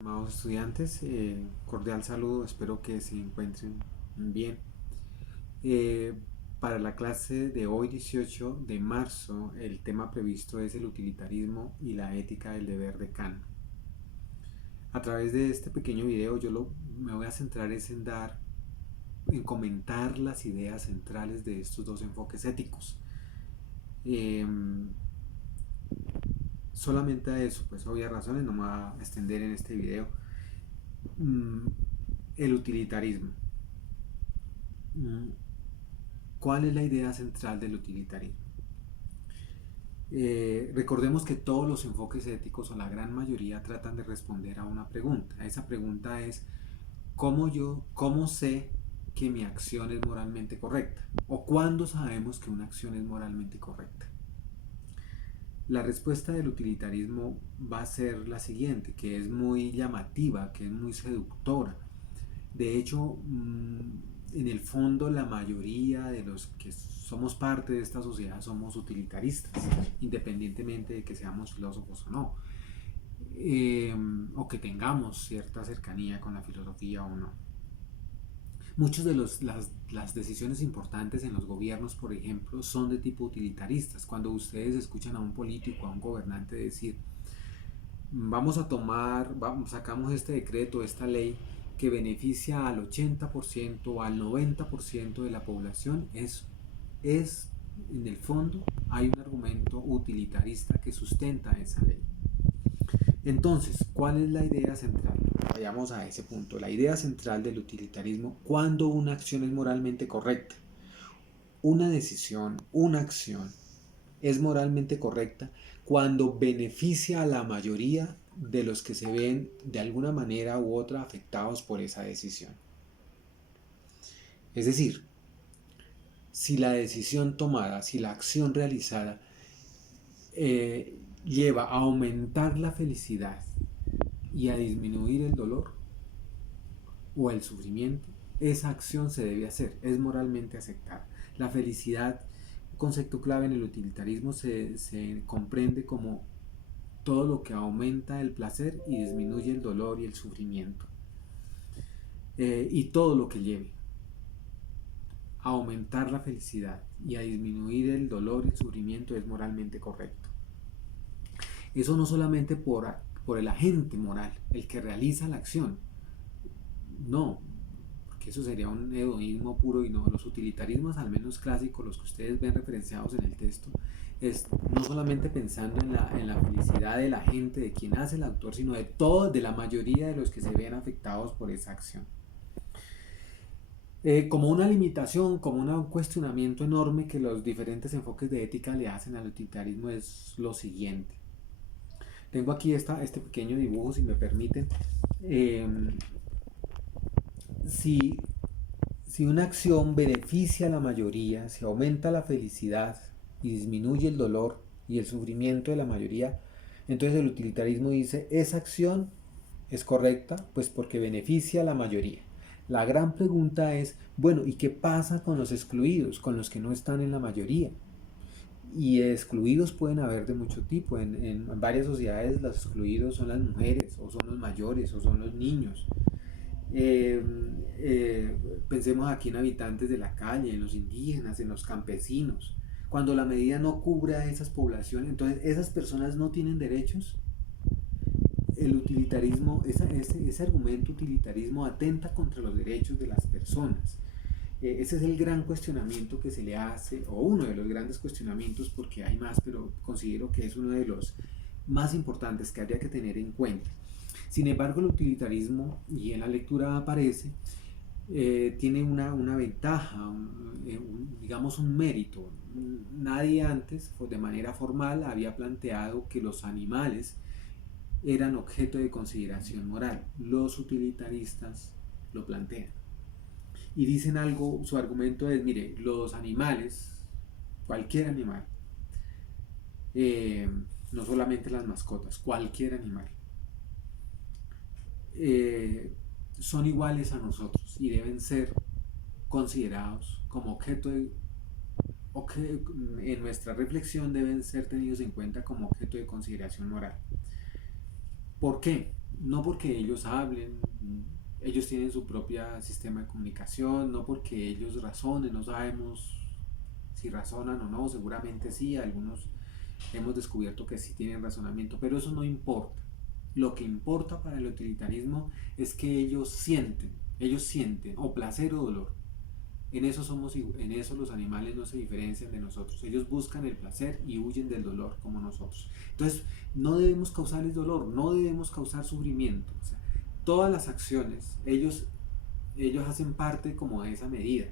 Estimados estudiantes, cordial saludo, espero que se encuentren bien. Eh, para la clase de hoy, 18 de marzo, el tema previsto es el utilitarismo y la ética del deber de Kant. A través de este pequeño video me voy a centrar en comentar las ideas centrales de estos dos enfoques éticos. Eh, Solamente a eso, pues obvias razones, no me voy a extender en este video. Mm, el utilitarismo. Mm, ¿Cuál es la idea central del utilitarismo? Recordemos que todos los enfoques éticos o la gran mayoría tratan de responder a una pregunta. Esa pregunta es ¿cómo sé que mi acción es moralmente correcta? ¿O cuándo sabemos que una acción es moralmente correcta? La respuesta del utilitarismo va a ser la siguiente, que es muy llamativa, que es muy seductora. De hecho, en el fondo la mayoría de los que somos parte de esta sociedad somos utilitaristas, independientemente de que seamos filósofos o no, o que tengamos cierta cercanía con la filosofía o no. Muchas de las decisiones importantes en los gobiernos, por ejemplo, son de tipo utilitaristas. Cuando ustedes escuchan a un político, a un gobernante decir, sacamos este decreto, esta ley que beneficia al 80% o al 90% de la población, es, en el fondo, hay un argumento utilitarista que sustenta esa ley. Entonces, ¿cuál es la idea central? Vayamos a ese punto. La idea central del utilitarismo, cuando una acción es moralmente correcta. Una decisión, una acción es moralmente correcta cuando beneficia a la mayoría de los que se ven de alguna manera u otra afectados por esa decisión. Es decir, si la decisión tomada, si la acción realizada lleva a aumentar la felicidad y a disminuir el dolor o el sufrimiento, esa acción se debe hacer, es moralmente aceptada. La felicidad, un concepto clave en el utilitarismo, se comprende como todo lo que aumenta el placer y disminuye el dolor y el sufrimiento. Y todo lo que lleve a aumentar la felicidad y a disminuir el dolor y el sufrimiento es moralmente correcto. Eso no solamente por el agente moral, el que realiza la acción, no, porque eso sería un hedonismo puro y no. Los utilitarismos, al menos clásicos, los que ustedes ven referenciados en el texto, es no solamente pensando en la felicidad de la gente, de quien hace el autor, sino de la mayoría de los que se ven afectados por esa acción. Como una limitación, como un cuestionamiento enorme que los diferentes enfoques de ética le hacen al utilitarismo es lo siguiente. Tengo aquí este pequeño dibujo, si me permiten. Eh, si, si una acción beneficia a la mayoría, si aumenta la felicidad y disminuye el dolor y el sufrimiento de la mayoría, entonces el utilitarismo dice, esa acción es correcta, pues porque beneficia a la mayoría. La gran pregunta es, bueno, ¿y qué pasa con los excluidos, con los que no están en la mayoría? Y excluidos pueden haber de mucho tipo. En varias sociedades los excluidos son las mujeres, o son los mayores, o son los niños. Eh, eh, Pensemos aquí en habitantes de la calle, en los indígenas, en los campesinos. Cuando la medida no cubre a esas poblaciones, entonces esas personas no tienen derechos. El utilitarismo, ese argumento utilitarismo atenta contra los derechos de las personas. Ese es el gran cuestionamiento que se le hace, o uno de los grandes cuestionamientos, porque hay más, pero considero que es uno de los más importantes que habría que tener en cuenta. Sin embargo, el utilitarismo, y en la lectura aparece, tiene una ventaja, digamos un mérito. Nadie antes, de manera formal, había planteado que los animales eran objeto de consideración moral. Los utilitaristas lo plantean. Y dicen algo, su argumento es, mire, los animales, cualquier animal, eh, no solamente las mascotas, cualquier animal, eh, son iguales a nosotros y deben ser considerados como o que en nuestra reflexión deben ser tenidos en cuenta como objeto de consideración moral. ¿Por qué? no porque ellos hablen, ellos tienen su propio sistema de comunicación, no porque ellos razonen, no sabemos si razonan o no, seguramente sí, algunos hemos descubierto que sí tienen razonamiento, pero eso no importa. Lo que importa para el utilitarismo es que ellos sienten o placer o dolor. En eso los animales no se diferencian de nosotros. Ellos buscan el placer y huyen del dolor como nosotros. Entonces, no debemos causarles dolor, no debemos causar sufrimiento. O sea, todas las acciones, ellos hacen parte como de esa medida.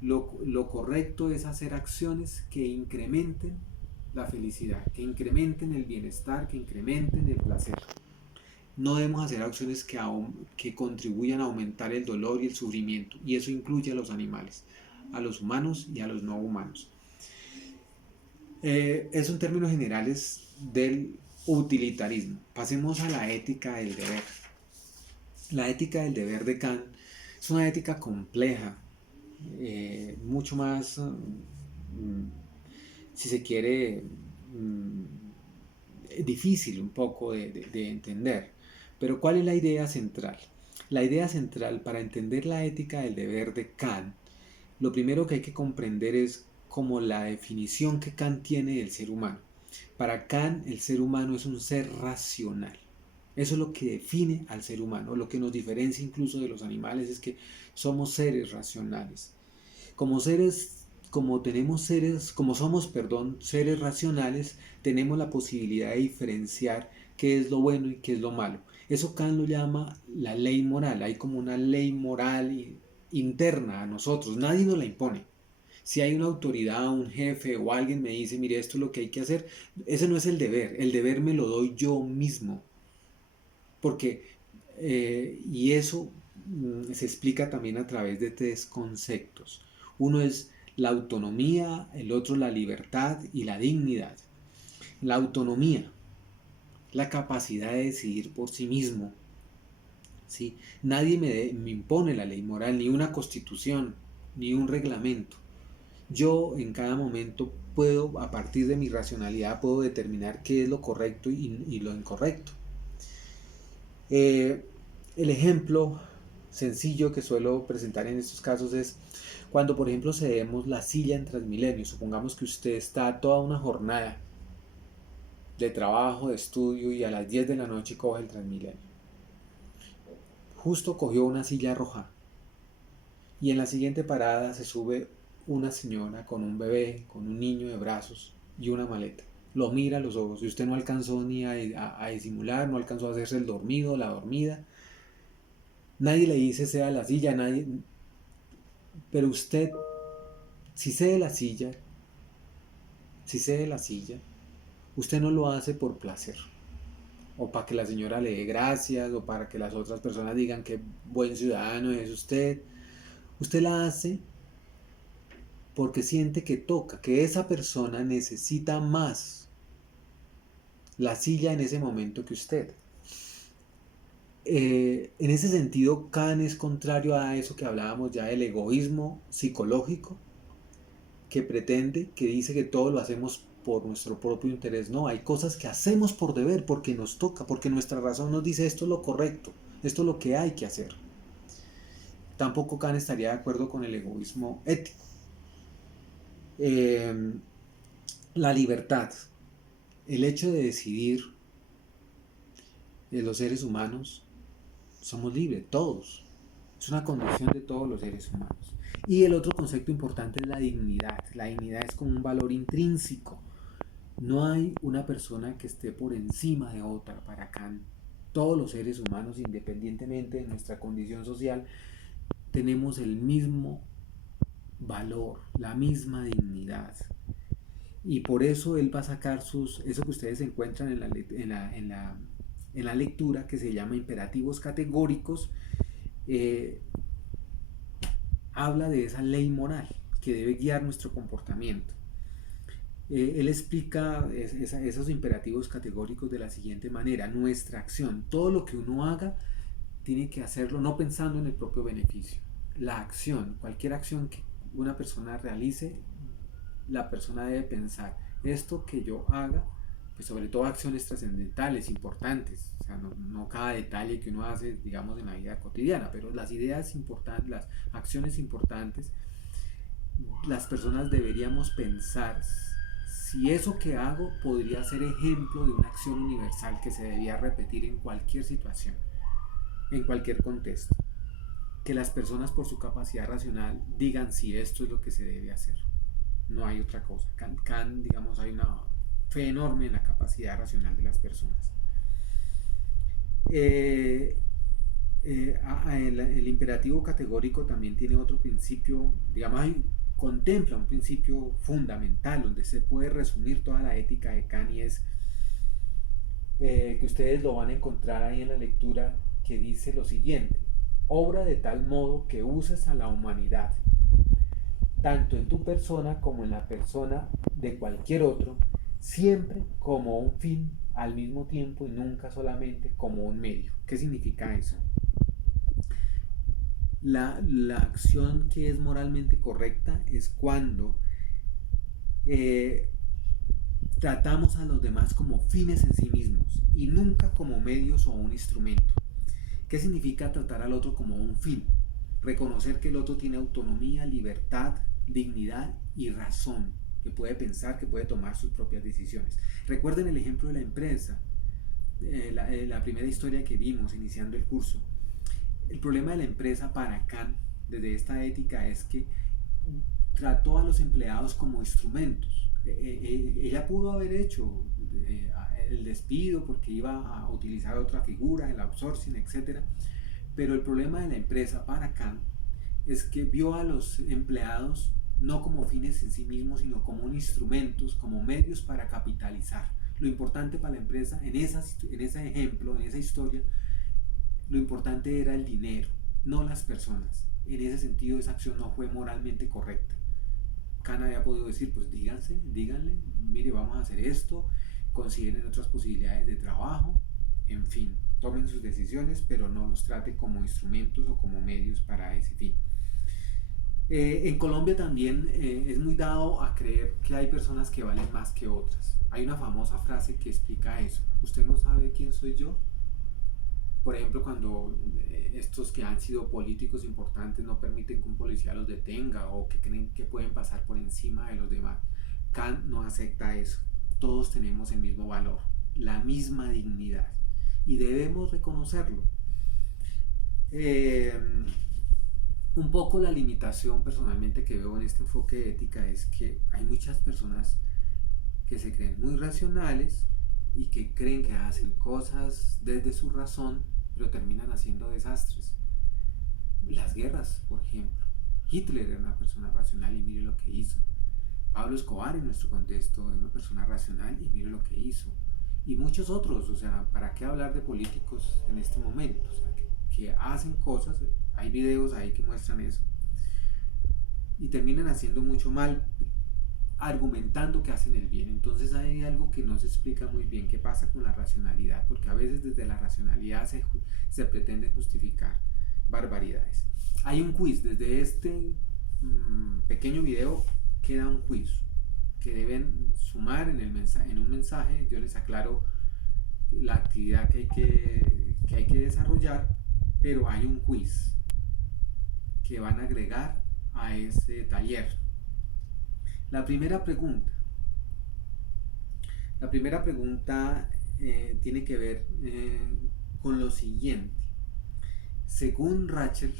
Lo correcto es hacer acciones que incrementen la felicidad, que incrementen el bienestar, que incrementen el placer. No debemos hacer acciones que contribuyan a aumentar el dolor y el sufrimiento, y eso incluye a los animales, a los humanos y a los no humanos. Eso en términos generales del utilitarismo. Pasemos a la ética del deber. La ética del deber de Kant es una ética compleja, mucho más, si se quiere, difícil un poco de entender. Pero ¿cuál es la idea central? La idea central para entender la ética del deber de Kant, lo primero que hay que comprender es como la definición que Kant tiene del ser humano. Para Kant el ser humano es un ser racional. Eso es lo que define al ser humano, lo que nos diferencia incluso de los animales es que somos seres racionales. Como seres, como somos, seres racionales, tenemos la posibilidad de diferenciar qué es lo bueno y qué es lo malo. Eso Kant lo llama la ley moral. Hay como una ley moral interna a nosotros, nadie nos la impone. Si hay una autoridad, un jefe o alguien me dice, mire, esto es lo que hay que hacer, ese no es el deber me lo doy yo mismo. Porque, y eso se explica también a través de tres conceptos. Uno es la autonomía, el otro la libertad y la dignidad. La autonomía, la capacidad de decidir por sí mismo. ¿Sí? Nadie me impone la ley moral, ni una constitución, ni un reglamento. Yo en cada momento puedo, a partir de mi racionalidad, puedo determinar qué es lo correcto y lo incorrecto. El ejemplo sencillo que suelo presentar en estos casos es cuando, por ejemplo, cedemos la silla en Transmilenio. Supongamos que usted está toda una jornada de trabajo, de estudio y a las 10 de la noche coge el Transmilenio. Justo cogió una silla roja y en la siguiente parada se sube una señora con un bebé, con un niño de brazos y una maleta. Lo mira a los ojos y usted no alcanzó ni a disimular, no alcanzó a hacerse el dormido, la dormida. Nadie le dice sea la silla, nadie. Pero usted, si cede la silla, si cede la silla, usted no lo hace por placer. O para que la señora le dé gracias, o para que las otras personas digan que buen ciudadano es usted. Usted la hace porque siente que toca, que esa persona necesita más la silla en ese momento que usted. En ese sentido, Kant es contrario a eso que hablábamos ya del egoísmo psicológico, que pretende, que dice que todo lo hacemos por nuestro propio interés. No, hay cosas que hacemos por deber, porque nos toca, porque nuestra razón nos dice esto es lo correcto, esto es lo que hay que hacer. Tampoco Kant estaría de acuerdo con el egoísmo ético. La libertad, el hecho de decidir, los seres humanos somos libres, todos. Es una condición de todos los seres humanos. Y el otro concepto importante es la dignidad. La dignidad es como un valor intrínseco. No hay una persona que esté por encima de otra para Kant. Todos los seres humanos, independientemente de nuestra condición social, tenemos el mismo valor, la misma dignidad. Y por eso él va a sacar eso que ustedes encuentran en la lectura, que se llama imperativos categóricos, habla de esa ley moral que debe guiar nuestro comportamiento. Él explica esos imperativos categóricos de la siguiente manera: nuestra acción, todo lo que uno haga, tiene que hacerlo no pensando en el propio beneficio. La acción, cualquier acción que una persona realice, la persona debe pensar, esto que yo haga, pues sobre todo acciones trascendentales, importantes, sea, no cada detalle que uno hace, digamos, en la vida cotidiana, pero las ideas importantes, las acciones importantes, las personas deberíamos pensar si eso que hago podría ser ejemplo de una acción universal que se debía repetir en cualquier situación, en cualquier contexto. Que las personas por su capacidad racional digan si esto es lo que se debe hacer. No hay otra cosa. Kant, digamos, hay una fe enorme en la capacidad racional de las personas. Eh, el imperativo categórico también tiene otro principio, digamos, contempla un principio fundamental donde se puede resumir toda la ética de Kant y es que ustedes lo van a encontrar ahí en la lectura que dice lo siguiente: obra de tal modo que uses a la humanidad, tanto en tu persona como en la persona de cualquier otro, siempre como un fin al mismo tiempo y nunca solamente como un medio. ¿Qué significa eso? La acción que es moralmente correcta es cuando eh, tratamos a los demás como fines en sí mismos y nunca como medios o un instrumento. ¿Qué significa tratar al otro como un fin? Reconocer que el otro tiene autonomía, libertad, dignidad y razón, que puede pensar, que puede tomar sus propias decisiones. Recuerden el ejemplo de la empresa, la primera historia que vimos iniciando el curso. El problema de la empresa para Kant, desde esta ética, es que trató a los empleados como instrumentos. Ella pudo haber hecho el despido porque iba a utilizar otra figura, el outsourcing, etc. Pero el problema de la empresa para Kant es que vio a los empleados no como fines en sí mismos, sino como instrumentos, como medios para capitalizar. Lo importante para la empresa, en ese ejemplo, en esa historia, lo importante era el dinero, no las personas. En ese sentido, esa acción no fue moralmente correcta. Kant había podido decir, pues díganle, mire, vamos a hacer esto, consideren otras posibilidades de trabajo, en fin, tomen sus decisiones, pero no los trate como instrumentos o como medios para ese fin. En Colombia también es muy dado a creer que hay personas que valen más que otras. Hay una famosa frase que explica eso. ¿Usted no sabe quién soy yo? Por ejemplo, cuando estos que han sido políticos importantes no permiten que un policía los detenga o que creen que pueden pasar por encima de los demás. Kant no acepta eso. Todos tenemos el mismo valor, la misma dignidad y debemos reconocerlo. Eh, un poco la limitación personalmente que veo en este enfoque de ética es que hay muchas personas que se creen muy racionales y que creen que hacen cosas desde su razón, pero terminan haciendo desastres. Las guerras, por ejemplo. Hitler era una persona racional y mire lo que hizo. Pablo Escobar en nuestro contexto era una persona racional y mire lo que hizo. Y muchos otros, o sea, ¿para qué hablar de políticos en este momento? O sea, que hacen cosas, hay videos ahí que muestran eso, y terminan haciendo mucho mal, argumentando que hacen el bien. Entonces hay algo que no se explica muy bien qué pasa con la racionalidad, porque a veces desde la racionalidad se pretende justificar barbaridades. Hay un quiz, desde este pequeño video queda un quiz que deben sumar en un mensaje. Yo les aclaro la actividad que hay que desarrollar, pero hay un quiz que van a agregar a ese taller. La primera pregunta. La primera pregunta tiene que ver con lo siguiente. Según Rachel,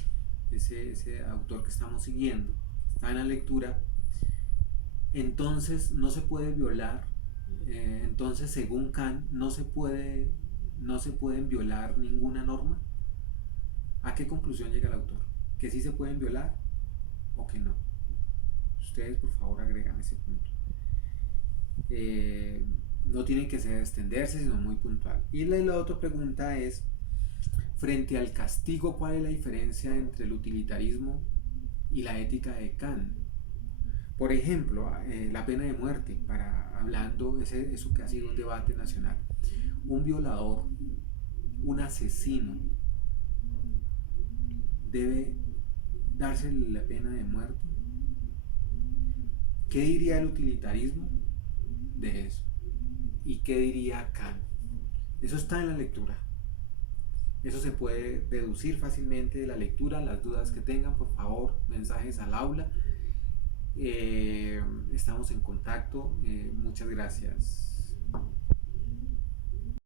ese autor que estamos siguiendo, está en la lectura, entonces no se puede violar, entonces según Kant no se pueden violar ninguna norma. ¿A qué conclusión llega el autor? ¿Que sí se pueden violar o que no? Ustedes por favor agregan ese punto. No tiene que ser extenderse, sino muy puntual. Y la otra pregunta es, frente al castigo, ¿cuál es la diferencia entre el utilitarismo y la ética de Kant? Por ejemplo, la pena de muerte, hablando, eso que ha sido un debate nacional. Un violador, un asesino, debe darse la pena de muerte. ¿Qué diría el utilitarismo de eso? ¿Y qué diría Kant? Eso está en la lectura. Eso se puede deducir fácilmente de la lectura. Las dudas que tengan, por favor, mensajes al aula. Estamos en contacto. Muchas gracias.